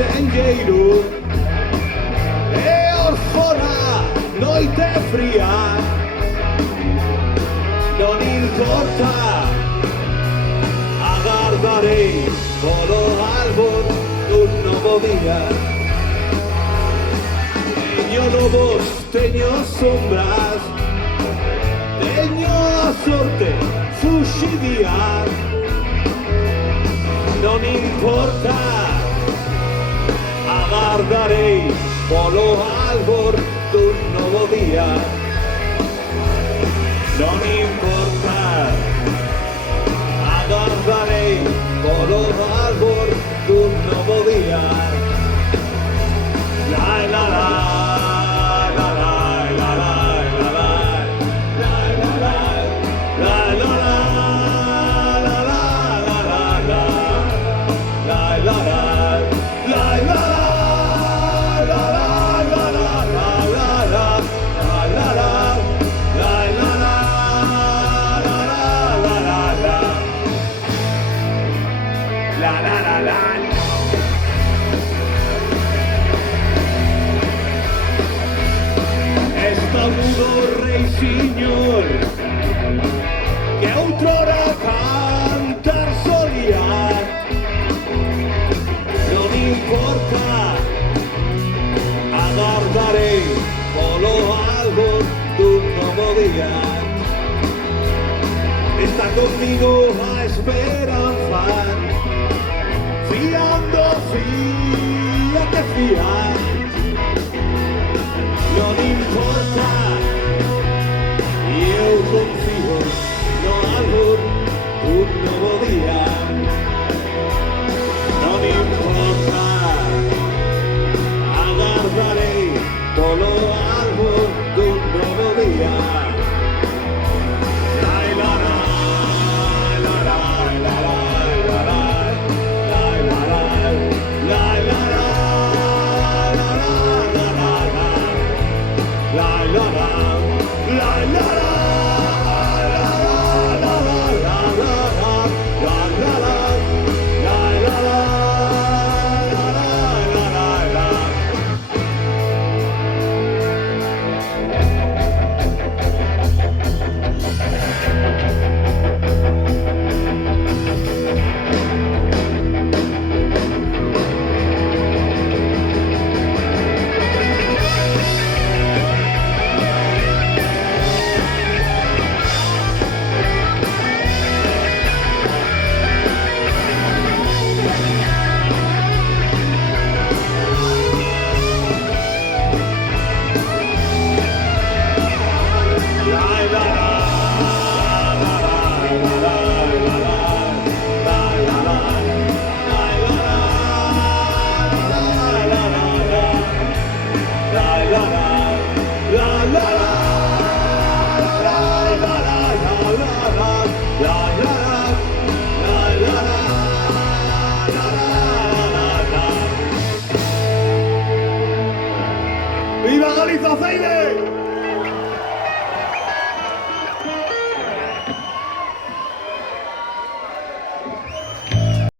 sendero e orfona noite fria, non importa, aguardaré solo árbol un nuevo día. Teño lobos, teño sombras, teño a sorte fuxidiar, non importa, aguardaré polo árbol dun novo día. Non importa, aguardaré polo árbol dun novo día. La la la. Rei signor che outrora cantar solía, non importa, aguardaré polo árbol dun novo día. Está conmigo a esperanza, fiando, fíate, fía, non importa. Eu confío no árbol un novo día. Non importa, aguardaré polo árbol dun novo día. ¡Viva Galiza, Feide!